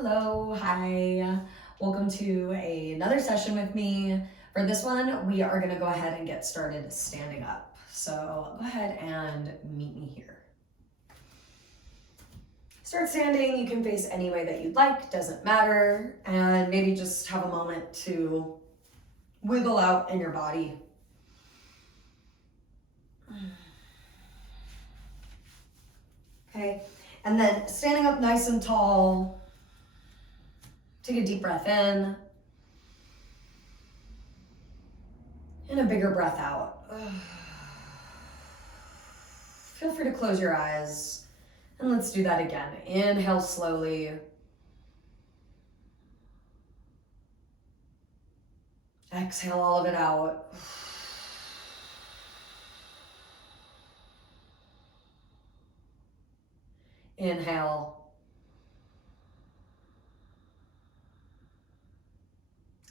Hello, hi. Welcome to another session with me. For this one, we are gonna go ahead and get started standing up. So go ahead and meet me here. Start standing, you can face any way that you'd like, doesn't matter. And maybe just have a moment to wiggle out in your body. Okay, and then standing up nice and tall. Take a deep breath in. And a bigger breath out. Feel free to close your eyes. And let's do that again. Inhale slowly. Exhale all of it out. Inhale.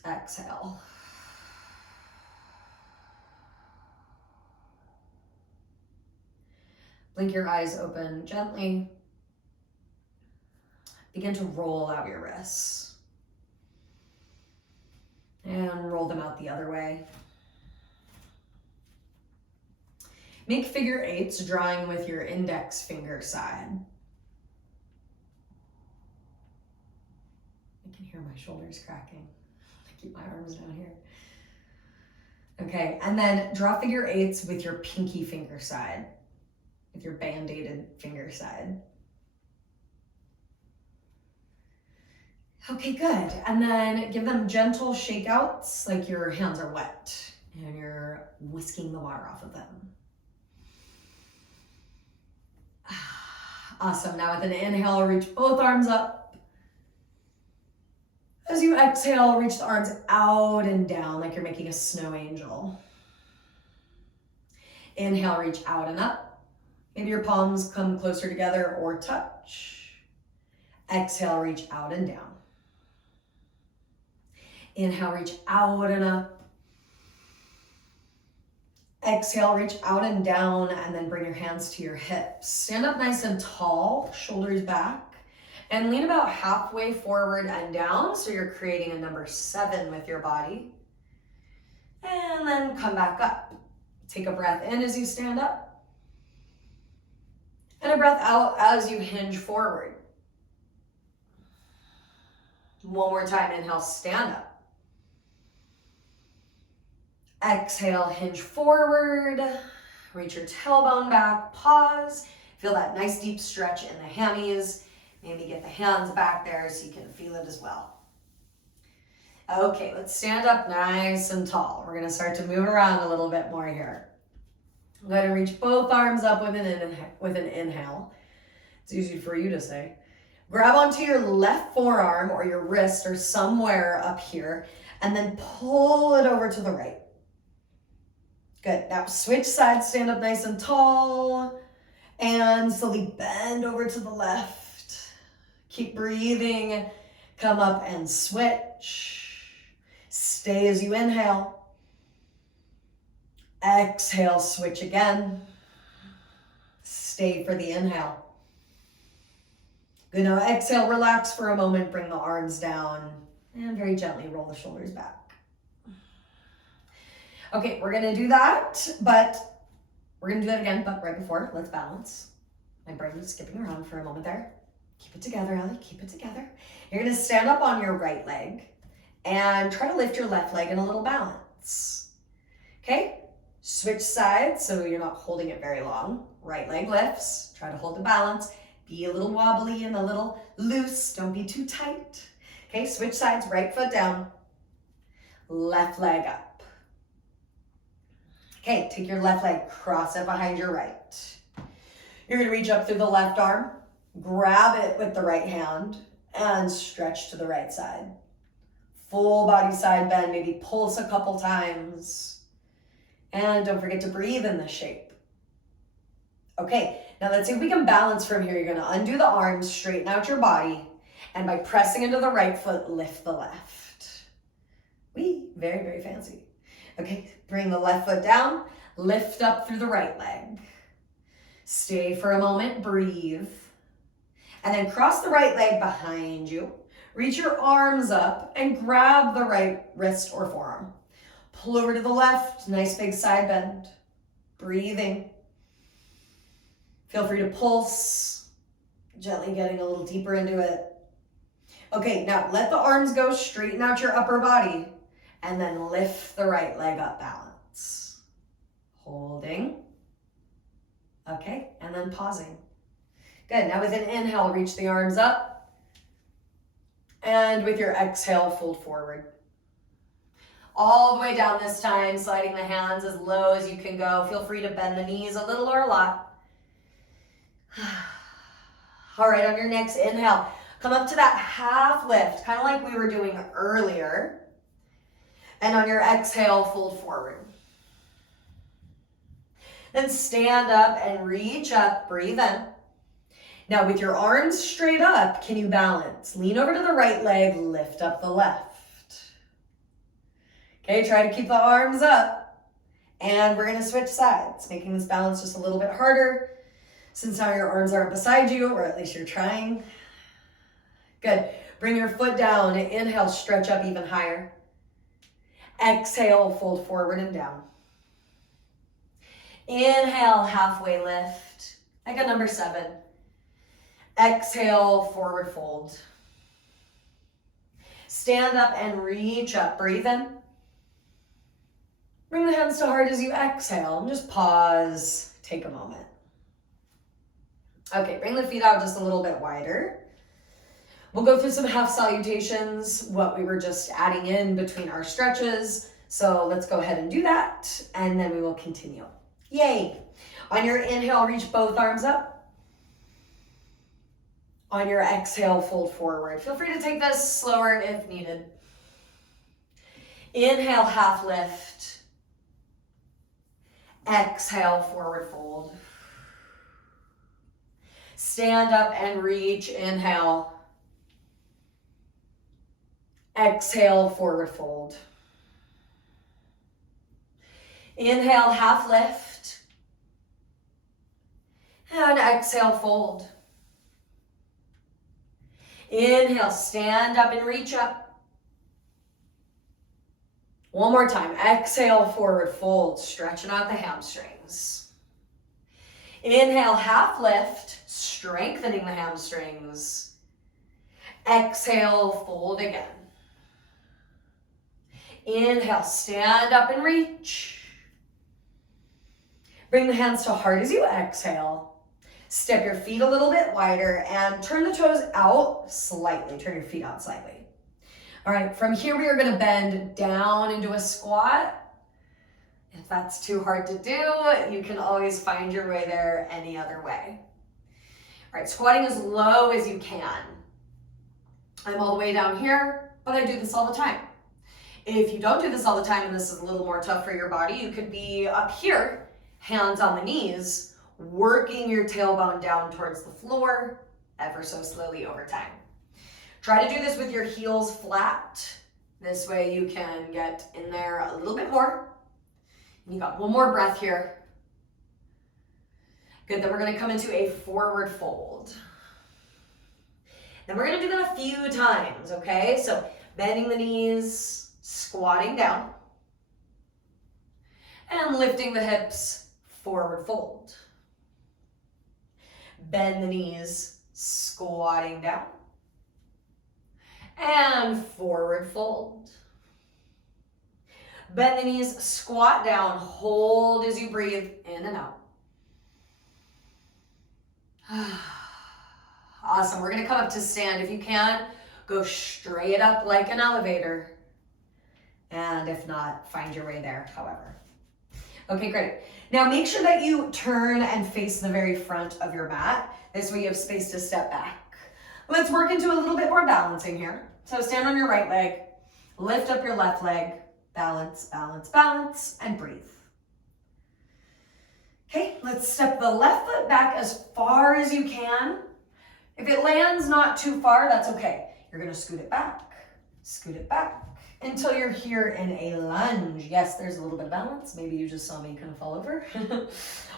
Exhale. Blink your eyes open gently. Begin to roll out your wrists. And roll them out the other way. Make figure eights, drawing with your index finger side. I can hear my shoulders cracking. I keep my arms down here. Okay, and then draw figure eights with your pinky finger side, with your band-aided finger side. Okay, good. And then give them gentle shakeouts like your hands are wet and you're whisking the water off of them. Awesome. Now with an inhale, reach both arms up. As you exhale, reach the arms out and down like you're making a snow angel. Inhale, reach out and up. Maybe your palms come closer together or touch. Exhale, reach out and down. Inhale, reach out and up. Exhale, reach out and down, and then bring your hands to your hips. Stand up nice and tall, shoulders back, and lean about halfway forward and down, so you're creating a number 7 with your body. And then come back up. Take a breath in as you stand up, and a breath out as you hinge forward. One more time, inhale, stand up. Exhale, hinge forward, reach your tailbone back, pause. Feel that nice deep stretch in the hammies. Maybe get the hands back there so you can feel it as well. Okay, let's stand up nice and tall. We're gonna start to move around a little bit more here. I'm gonna reach both arms up with an inhale. It's easy for you to say. Grab onto your left forearm or your wrist or somewhere up here, and then pull it over to the right. Good. Now switch sides, stand up nice and tall, and slowly bend over to the left. Keep breathing. Come up and switch. Stay as you inhale. Exhale, switch again. Stay for the inhale. Good. Now exhale, relax for a moment, bring the arms down, and very gently roll the shoulders back. Okay, we're gonna do that, but we're gonna do that again, but right before, let's balance. My brain is skipping around for a moment there. Keep it together, Ellie, keep it together. You're gonna stand up on your right leg and try to lift your left leg in a little balance. Okay, switch sides so you're not holding it very long. Right leg lifts, try to hold the balance. Be a little wobbly and a little loose, don't be too tight. Okay, switch sides, right foot down, left leg up. Okay, take your left leg, cross it behind your right. You're gonna reach up through the left arm, grab it with the right hand, and stretch to the right side. Full body side bend, maybe pulse a couple times. And don't forget to breathe in this shape. Okay, now let's see if we can balance from here. You're gonna undo the arms, straighten out your body, and by pressing into the right foot, lift the left. Whee, very, very fancy. Okay, bring the left foot down, lift up through the right leg. Stay for a moment, breathe. And then cross the right leg behind you. Reach your arms up and grab the right wrist or forearm. Pull over to the left, nice big side bend. Breathing. Feel free to pulse, gently getting a little deeper into it. Okay, now let the arms go, straighten out your upper body, and then lift the right leg up, balance. Holding. Okay, and then pausing. Good, now with an inhale, reach the arms up. And with your exhale, fold forward. All the way down this time, sliding the hands as low as you can go. Feel free to bend the knees a little or a lot. All right, on your next inhale, come up to that half lift, kind of like we were doing earlier. And on your exhale, fold forward. Then stand up and reach up, breathe in. Now with your arms straight up, can you balance? Lean over to the right leg, lift up the left. Okay, try to keep the arms up. And we're gonna switch sides, making this balance just a little bit harder since now your arms aren't beside you, or at least you're trying. Good, bring your foot down. Inhale, stretch up even higher. Exhale, fold forward and down. Inhale, halfway lift, like a number 7. Exhale, forward fold. Stand up and reach up, breathe in. Bring the hands to heart as you exhale, and just pause, take a moment. Okay, bring the feet out just a little bit wider. We'll go through some half salutations, what we were just adding in between our stretches. So let's go ahead and do that, and then we will continue. Yay. On your inhale, reach both arms up. On your exhale, fold forward. Feel free to take this slower if needed. Inhale, half lift. Exhale, forward fold. Stand up and reach, inhale. Exhale, forward fold. Inhale, half lift. And exhale, fold. Inhale, stand up and reach up. One more time. Exhale, forward fold, stretching out the hamstrings. Inhale, half lift, strengthening the hamstrings. Exhale, fold again. Inhale, stand up and reach. Bring the hands to heart as you exhale. Step your feet a little bit wider and turn the toes out slightly. Turn your feet out slightly. All right, from here we are going to bend down into a squat. If that's too hard to do, you can always find your way there any other way. All right, squatting as low as you can. I'm all the way down here, but I do this all the time. If you don't do this all the time and this is a little more tough for your body, you could be up here, hands on the knees, working your tailbone down towards the floor ever so slowly over time. Try to do this with your heels flat. This way you can get in there a little bit more. You got one more breath here. Good, then we're gonna come into a forward fold. Then we're gonna do that a few times, okay? So bending the knees, squatting down, and lifting the hips, forward fold. Bend the knees, squatting down, and forward fold. Bend the knees, squat down, hold as you breathe in and out. Awesome, we're gonna come up to stand. If you can, go straight up like an elevator. And if not, find your way there, however. Okay, great. Now make sure that you turn and face the very front of your mat. This way you have space to step back. Let's work into a little bit more balancing here. So stand on your right leg, lift up your left leg, balance, balance, balance, and breathe. Okay, let's step the left foot back as far as you can. If it lands not too far, that's okay. You're gonna scoot it back, until you're here in a lunge. Yes, there's a little bit of balance. Maybe you just saw me kind of fall over.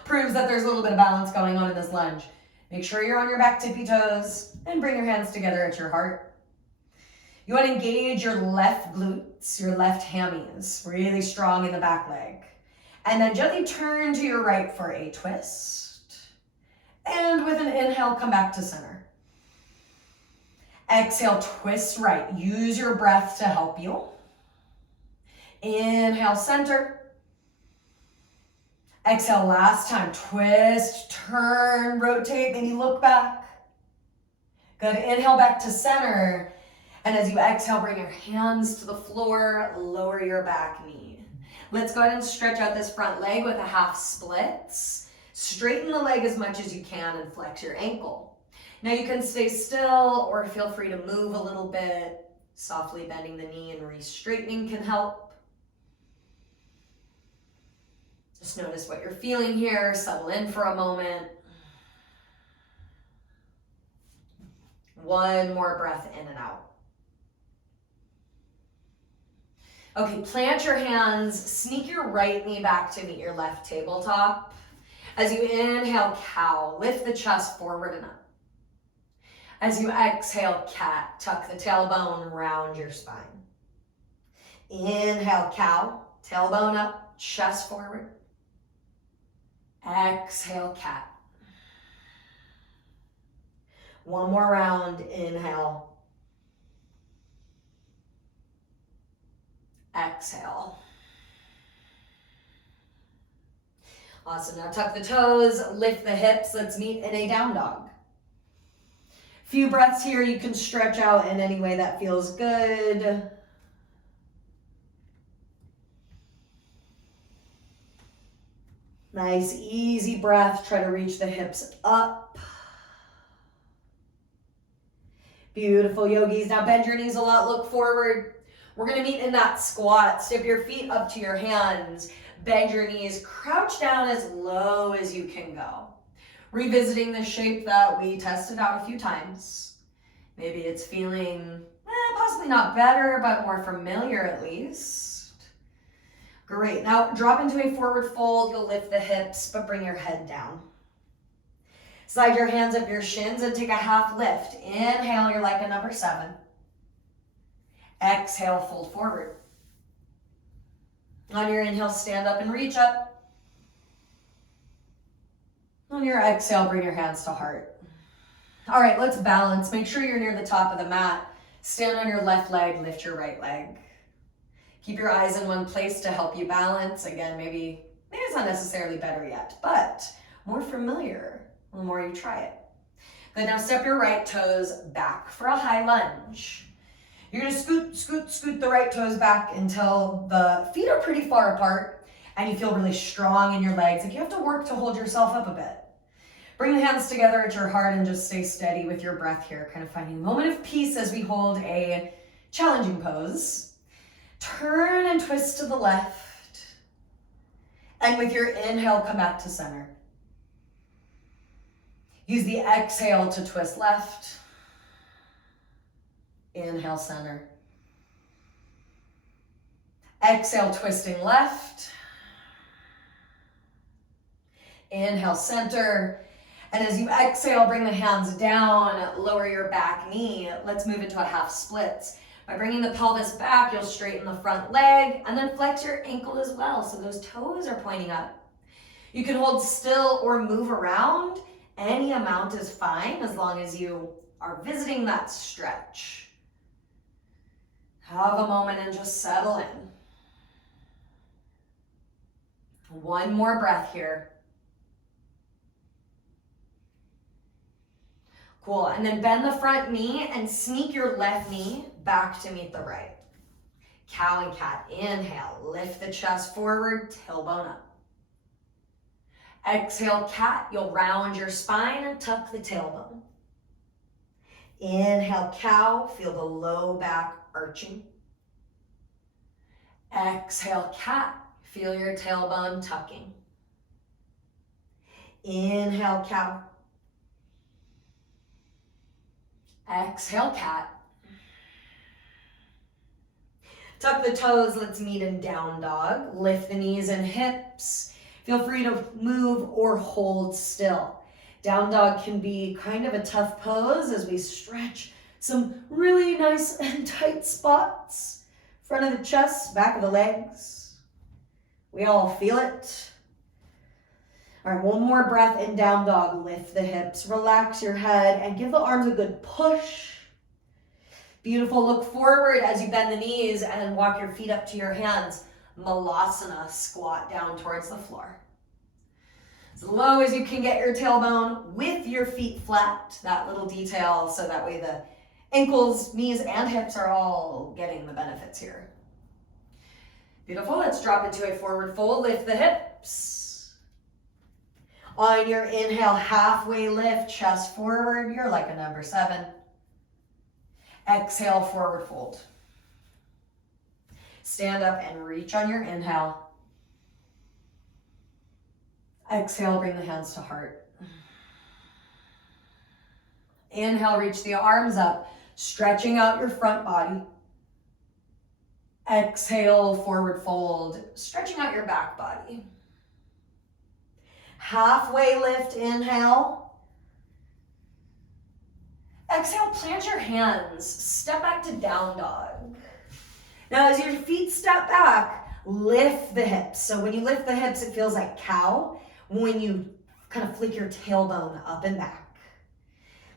Proves that there's a little bit of balance going on in this lunge. Make sure you're on your back tippy toes and bring your hands together at your heart. You want to engage your left glutes, your left hammies, really strong in the back leg. And then gently turn to your right for a twist. And with an inhale, come back to center. Exhale, twist right. Use your breath to help you. Inhale, center. Exhale, last time. Twist, turn, rotate, then you look back. Good. Inhale back to center. And as you exhale, bring your hands to the floor, lower your back knee. Let's go ahead and stretch out this front leg with a half splits. Straighten the leg as much as you can and flex your ankle. Now you can stay still or feel free to move a little bit. Softly bending the knee and re-straightening can help. Just notice what you're feeling here. Settle in for a moment. One more breath in and out. Okay, plant your hands, sneak your right knee back to meet your left tabletop. As you inhale, cow, lift the chest forward and up. As you exhale, cat, tuck the tailbone, round your spine. Inhale, cow, tailbone up, chest forward. Exhale, cat. One more round, inhale. Exhale. Awesome, now tuck the toes, lift the hips. Let's meet in a down dog. Few breaths here, you can stretch out in any way that feels good. Nice, easy breath. Try to reach the hips up. Beautiful, yogis. Now bend your knees a lot, look forward. We're gonna meet in that squat. Step your feet up to your hands. Bend your knees, crouch down as low as you can go. Revisiting the shape that we tested out a few times. Maybe it's feeling possibly not better, but more familiar at least. Great, now drop into a forward fold. You'll lift the hips, but bring your head down. Slide your hands up your shins and take a half lift. Inhale, you're like a number 7. Exhale, fold forward. On your inhale, stand up and reach up. On your exhale, bring your hands to heart. All right, let's balance. Make sure you're near the top of the mat. Stand on your left leg, lift your right leg. Keep your eyes in one place to help you balance. Again, maybe it's not necessarily better yet, but more familiar the more you try it. Good, now step your right toes back for a high lunge. You're gonna scoot the right toes back until the feet are pretty far apart and you feel really strong in your legs. Like you have to work to hold yourself up a bit. Bring the hands together at your heart and just stay steady with your breath here, kind of finding a moment of peace as we hold a challenging pose. Turn and twist to the left. And with your inhale, come back to center. Use the exhale to twist left. Inhale, center. Exhale, twisting left. Inhale, center. And as you exhale, bring the hands down, lower your back knee. Let's move into a half splits. By bringing the pelvis back, you'll straighten the front leg and then flex your ankle as well. So those toes are pointing up. You can hold still or move around. Any amount is fine as long as you are visiting that stretch. Have a moment and just settle in. One more breath here. Cool, and then bend the front knee and sneak your left knee back to meet the right. Cow and cat, inhale, lift the chest forward, tailbone up. Exhale, cat, you'll round your spine and tuck the tailbone. Inhale, cow, feel the low back arching. Exhale, cat, feel your tailbone tucking. Inhale, cow. Exhale, cat. Tuck the toes, let's meet in down dog. Lift the knees and hips. Feel free to move or hold still. Down dog can be kind of a tough pose as we stretch Some really nice and tight spots. Front of the chest, back of the legs. We all feel it. All right, one more breath in down dog. Lift the hips, relax your head, and give the arms a good push. Beautiful. Look forward as you bend the knees and walk your feet up to your hands. Malasana, squat down towards the floor. As low as you can get your tailbone with your feet flat, that little detail, so that way the ankles, knees, and hips are all getting the benefits here. Beautiful. Let's drop into a forward fold. Lift the hips. On your inhale, halfway lift, chest forward. You're like a number 7. Exhale, forward fold. Stand up and reach on your inhale. Exhale, bring the hands to heart. Inhale, reach the arms up, stretching out your front body. Exhale, forward fold, stretching out your back body. Halfway lift, inhale. Exhale, plant your hands, step back to down dog. Now as your feet step back, lift the hips. So when you lift the hips, it feels like cow. When you kind of flick your tailbone up and back.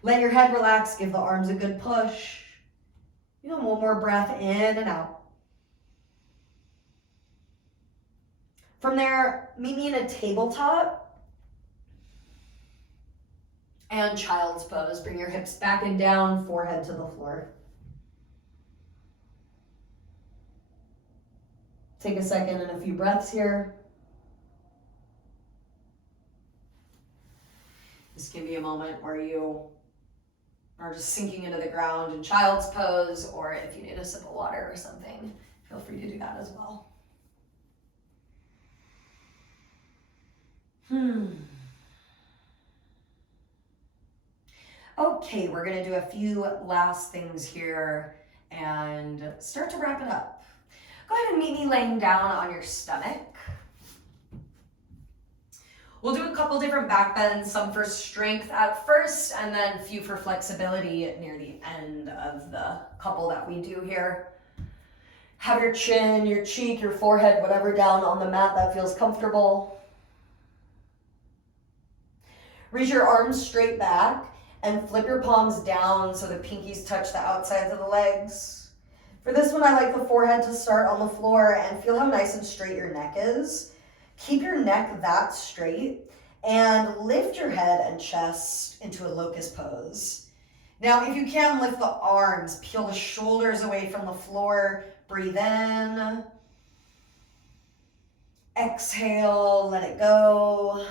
Let your head relax, give the arms a good push. One more breath in and out. From there, meet me in a tabletop and child's pose. Bring your hips back and down, forehead to the floor. Take a second and a few breaths here. This can be a moment where you are just sinking into the ground in child's pose, or if you need a sip of water or something, feel free to do that as well. Okay, we're gonna do a few last things here and start to wrap it up. Go ahead and meet me laying down on your stomach. We'll do a couple different back bends, some for strength at first, and then a few for flexibility near the end of the couple that we do here. Have your chin, your cheek, your forehead, whatever down on the mat that feels comfortable. Reach your arms straight back and flip your palms down so the pinkies touch the outsides of the legs. For this one, I like the forehead to start on the floor and feel how nice and straight your neck is. Keep your neck that straight and lift your head and chest into a locust pose. Now, if you can, lift the arms, peel the shoulders away from the floor, breathe in. Exhale, let it go.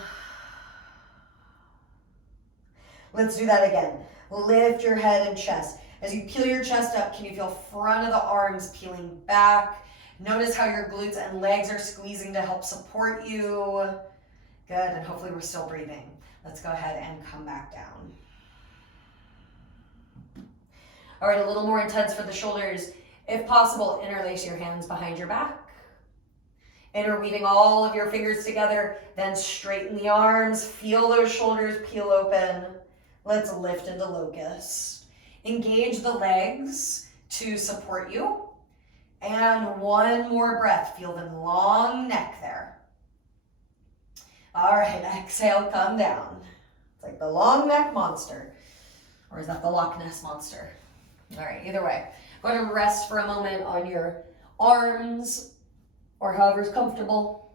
Let's do that again. Lift your head and chest. As you peel your chest up, can you feel front of the arms peeling back? Notice how your glutes and legs are squeezing to help support you. Good, and hopefully we're still breathing. Let's go ahead and come back down. All right, a little more intense for the shoulders. If possible, interlace your hands behind your back. Interweaving all of your fingers together, then straighten the arms. Feel those shoulders peel open. Let's lift into locust. Engage the legs to support you. And one more breath. Feel the long neck there. All right, exhale, come down. It's like the long neck monster. Or is that the Loch Ness monster? All right, either way. Go ahead and rest for a moment on your arms or however's comfortable.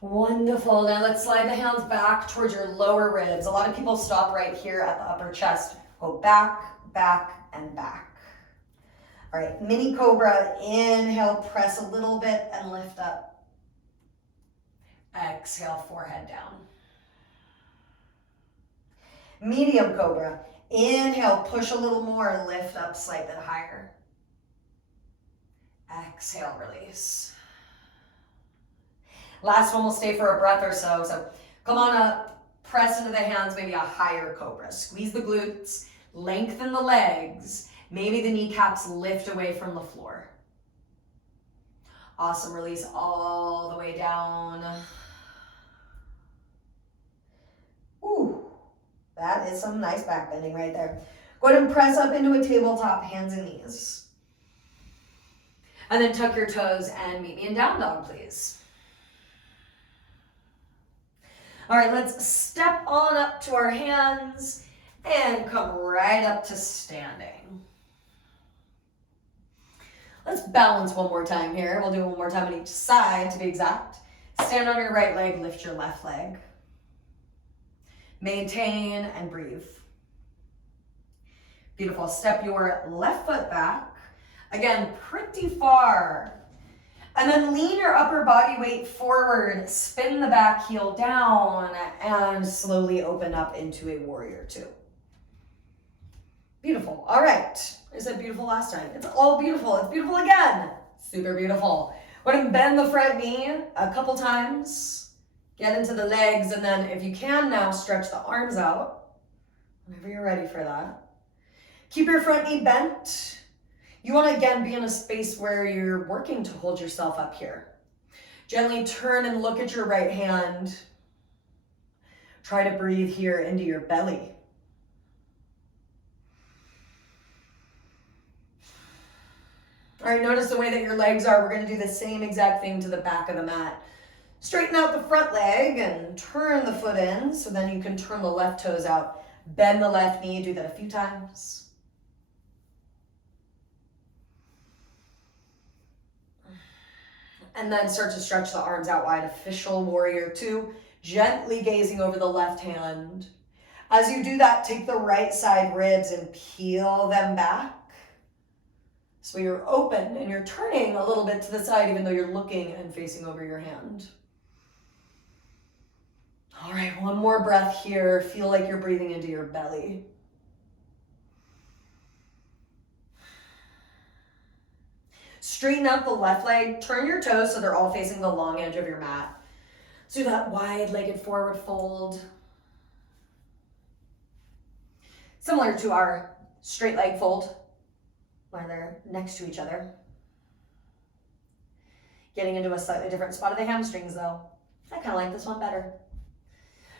Wonderful. Now let's slide the hands back towards your lower ribs. A lot of people stop right here at the upper chest. Go back, back, and back. All right, mini cobra. Inhale, press a little bit and lift up. Exhale, forehead down. Medium cobra. Inhale, push a little more, lift up slightly higher. Exhale, release. Last one will stay for a breath or so. So come on up, press into the hands, maybe a higher cobra. Squeeze the glutes, lengthen the legs. Maybe the kneecaps lift away from the floor. Awesome, release all the way down. Ooh. That is some nice back bending right there. Go ahead and press up into a tabletop, hands and knees. And then tuck your toes and meet me in down dog, please. All right, let's step on up to our hands and come right up to standing. Let's balance one more time here. We'll do it one more time on each side to be exact. Stand on your right leg, lift your left leg. Maintain and breathe. Beautiful. Step your left foot back. Again, pretty far. And then lean your upper body weight forward, spin the back heel down, and slowly open up into a warrior two. Beautiful. All right. I said beautiful last time. It's all beautiful. It's beautiful again. Super beautiful. Go ahead and bend the front knee a couple times. Get into the legs, and then if you can now, stretch the arms out whenever you're ready for that. Keep your front knee bent. You want to, again, be in a space where you're working to hold yourself up here. Gently turn and look at your right hand. Try to breathe here into your belly. All right, notice the way that your legs are. We're going to do the same exact thing to the back of the mat. Straighten out the front leg and turn the foot in, so then you can turn the left toes out. Bend the left knee. Do that a few times. And then start to stretch the arms out wide. Official warrior two. Gently gazing over the left hand. As you do that, take the right side ribs and peel them back. So you're open and you're turning a little bit to the side even though you're looking and facing over your hand. All right, one more breath here. Feel like you're breathing into your belly. Straighten out the left leg. Turn your toes so they're all facing the long edge of your mat. So do that wide-legged forward fold. Similar to our straight leg fold, where they're next to each other. Getting into a slightly different spot of the hamstrings though. I kind of like this one better.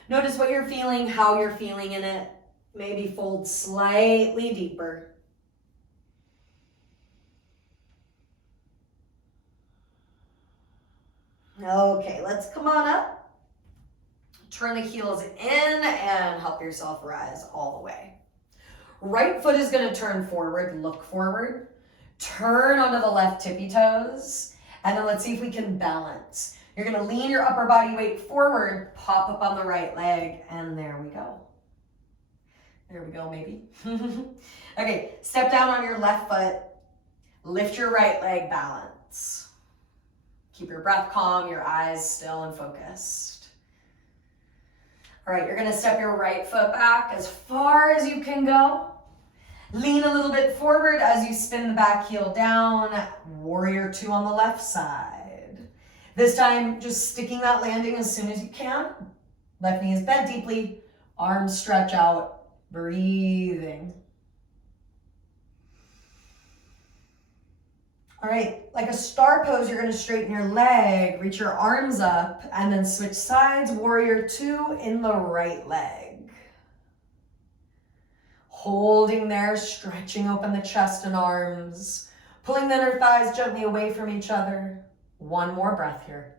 Notice what you're feeling, how you're feeling in it. Maybe fold slightly deeper. Okay, let's come on up. Turn the heels in and help yourself rise all the way. Right foot is going to turn forward, look forward. Turn onto the left tippy toes. And then let's see if we can balance. You're going to lean your upper body weight forward, pop up on the right leg, and there we go. There we go, maybe. Okay, step down on your left foot. Lift your right leg, balance. Keep your breath calm, your eyes still and focused. All right, you're going to step your right foot back as far as you can go. Lean a little bit forward as you spin the back heel down. Warrior two on the left side. This time, just sticking that landing as soon as you can. Left knee is bent deeply. Arms stretch out. Breathing. All right, like a star pose, you're going to straighten your leg, reach your arms up, and then switch sides. Warrior two in the right leg. Holding there, stretching open the chest and arms, pulling the inner thighs gently away from each other. One more breath here.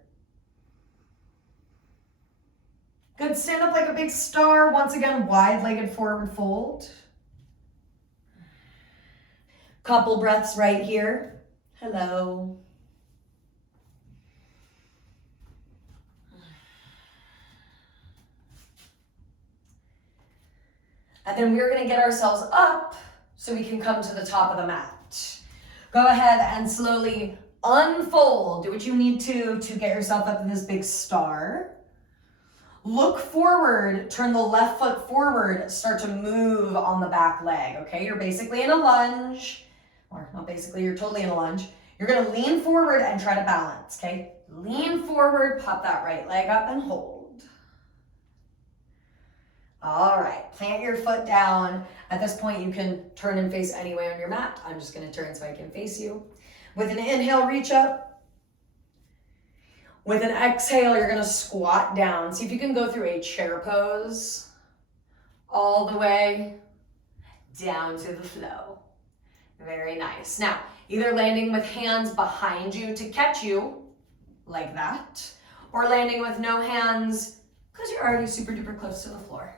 Good, stand up like a big star. Once again, wide-legged forward fold. Couple breaths right here. Hello. And then we're going to get ourselves up so we can come to the top of the mat. Go ahead and slowly unfold. Do what you need to get yourself up in this big star. Look forward, turn the left foot forward, start to move on the back leg, okay? You're basically in a lunge, or not basically, you're totally in a lunge. You're gonna lean forward and try to balance, okay? Lean forward, pop that right leg up and hold. All right, plant your foot down. At this point, you can turn and face any way on your mat. I'm just gonna turn so I can face you. With an inhale, reach up. With an exhale, you're gonna squat down. See if you can go through a chair pose all the way down to the flow. Very nice. Now, either landing with hands behind you to catch you, like that, or landing with no hands because you're already super duper close to the floor.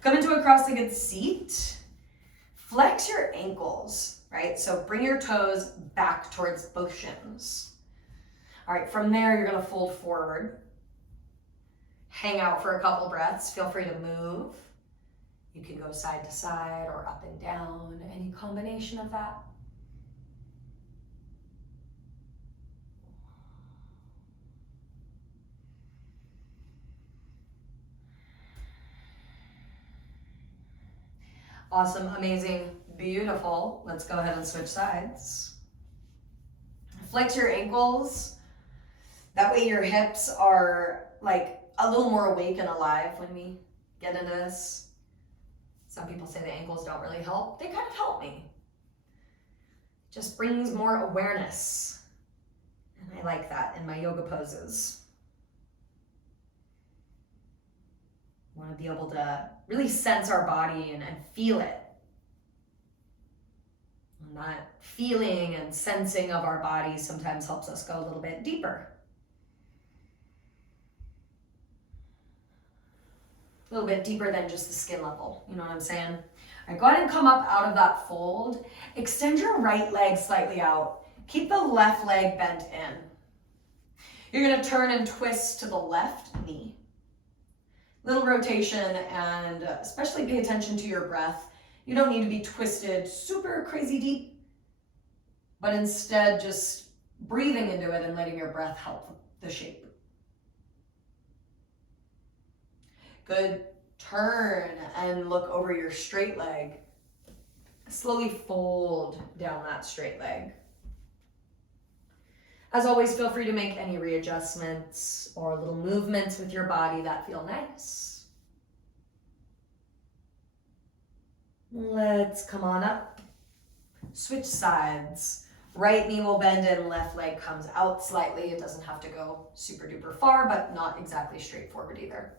Come into a cross-legged seat. Flex your ankles, right? So bring your toes back towards both shins. All right, from there, you're gonna fold forward. Hang out for a couple breaths. Feel free to move. You can go side to side or up and down, any combination of that. Awesome, amazing, beautiful. Let's go ahead and switch sides. Flex your ankles. That way your hips are like a little more awake and alive when we get into this. Some people say the ankles don't really help. They kind of help me. Just brings more awareness. And I like that in my yoga poses. I want to be able to really sense our body and feel it. And that feeling and sensing of our body sometimes helps us go a little bit deeper. A little bit deeper than just the skin level, you know what I'm saying? All right, go ahead and come up out of that fold. Extend your right leg slightly out. Keep the left leg bent in. You're gonna turn and twist to the left knee. Little rotation, and especially pay attention to your breath. You don't need to be twisted super crazy deep, but instead just breathing into it and letting your breath help the shape. Good. Turn and look over your straight leg. Slowly fold down that straight leg. As always, feel free to make any readjustments or little movements with your body that feel nice. Let's come on up. Switch sides. Right knee will bend in, left leg comes out slightly. It doesn't have to go super duper far, but not exactly straightforward either.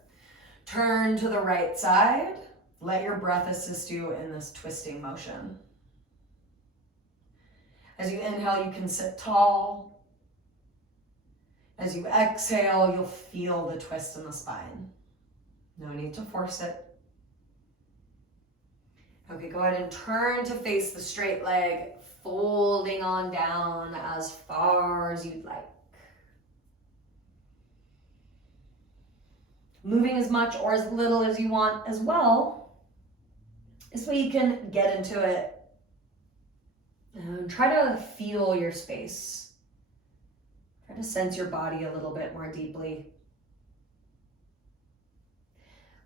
Turn to the right side. Let your breath assist you in this twisting motion. As you inhale, you can sit tall. As you exhale, you'll feel the twist in the spine. No need to force it. Okay, go ahead and turn to face the straight leg, folding on down as far as you'd like. Moving as much or as little as you want as well. This way you can get into it and try to feel your space. Try to sense your body a little bit more deeply.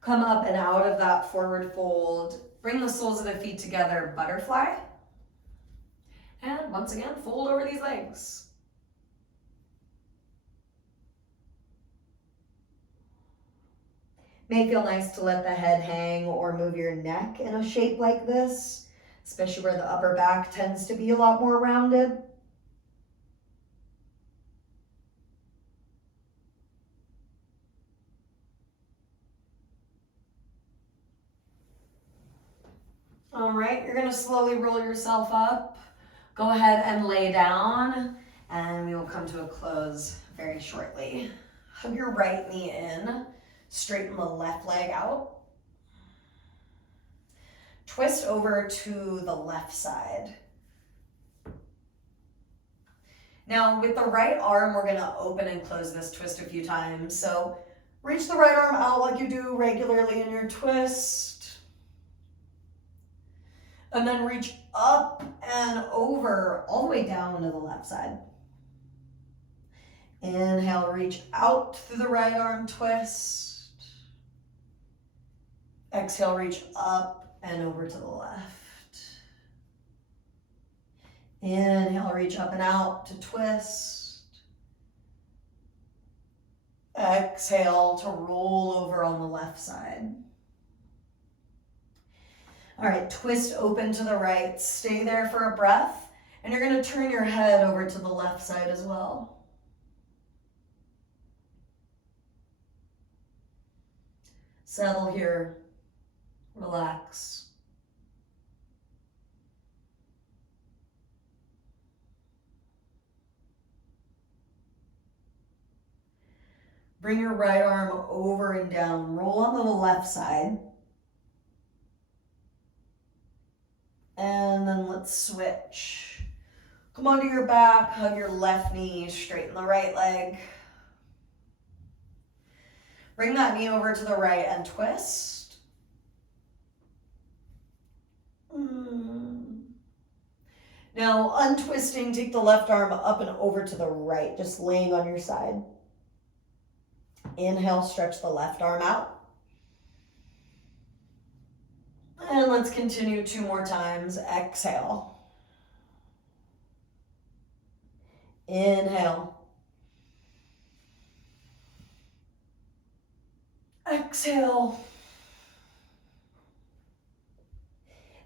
Come up and out of that forward fold. Bring the soles of the feet together, butterfly. And once again, fold over these legs. May feel nice to let the head hang or move your neck in a shape like this, especially where the upper back tends to be a lot more rounded. All right, you're gonna slowly roll yourself up. Go ahead and lay down, and we will come to a close very shortly. Hug your right knee in. Straighten the left leg out. Twist over to the left side. Now with the right arm, we're gonna open and close this twist a few times. So reach the right arm out like you do regularly in your twist. And then reach up and over all the way down to the left side. Inhale, reach out through the right arm twist. Exhale, reach up and over to the left. Inhale, reach up and out to twist. Exhale to roll over on the left side. All right, twist open to the right. Stay there for a breath. And you're going to turn your head over to the left side as well. Settle here. Relax. Bring your right arm over and down. Roll onto the left side. And then let's switch. Come onto your back, hug your left knee, straighten the right leg. Bring that knee over to the right and twist. Now, untwisting, take the left arm up and over to the right, just laying on your side. Inhale, stretch the left arm out. And let's continue 2 more times. Exhale. Inhale. Exhale.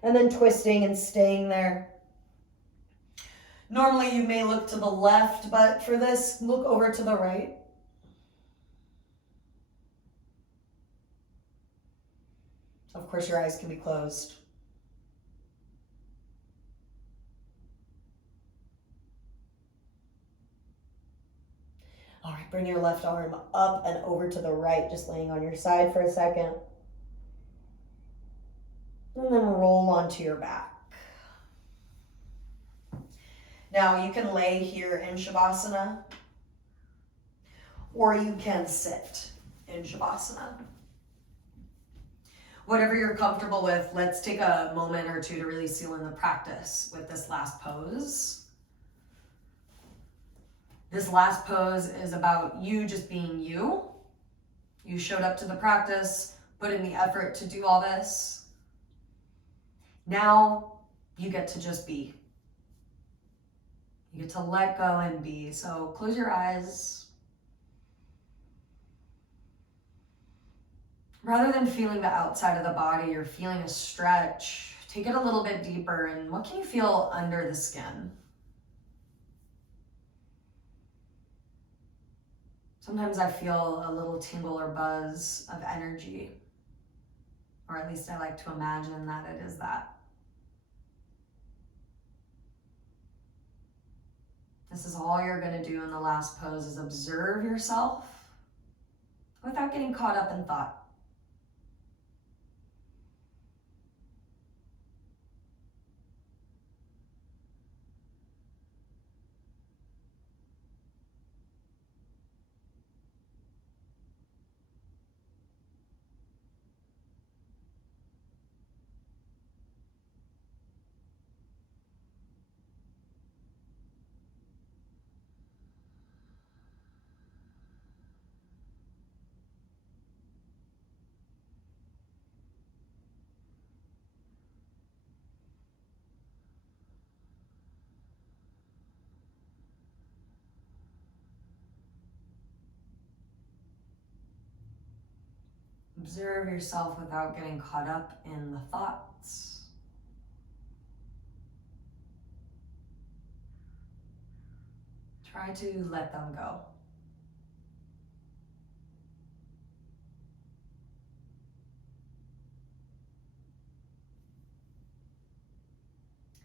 And then twisting and staying there. Normally you may look to the left, but for this, look over to the right. Of course, your eyes can be closed. All right, bring your left arm up and over to the right, just laying on your side for a second. And then roll onto your back. Now you can lay here in Shavasana, or you can sit in Shavasana. Whatever you're comfortable with, let's take a moment or two to really seal in the practice with this last pose. This last pose is about you just being you. You showed up to the practice, put in the effort to do all this. Now you get to just be. You get to let go and be. So close your eyes. Rather than feeling the outside of the body, you're feeling a stretch. Take it a little bit deeper, and what can you feel under the skin? Sometimes I feel a little tingle or buzz of energy, or at least I like to imagine that it is that. This is all you're going to do in the last pose, is observe yourself without getting caught up in thought. Observe yourself without getting caught up in the thoughts. Try to let them go.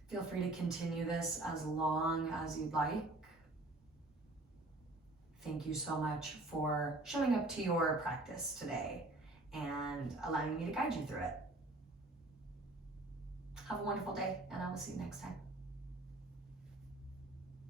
Feel free to continue this as long as you'd like. Thank you so much for showing up to your practice today and allowing me to guide you through it. Have a wonderful day, and I will see you next time.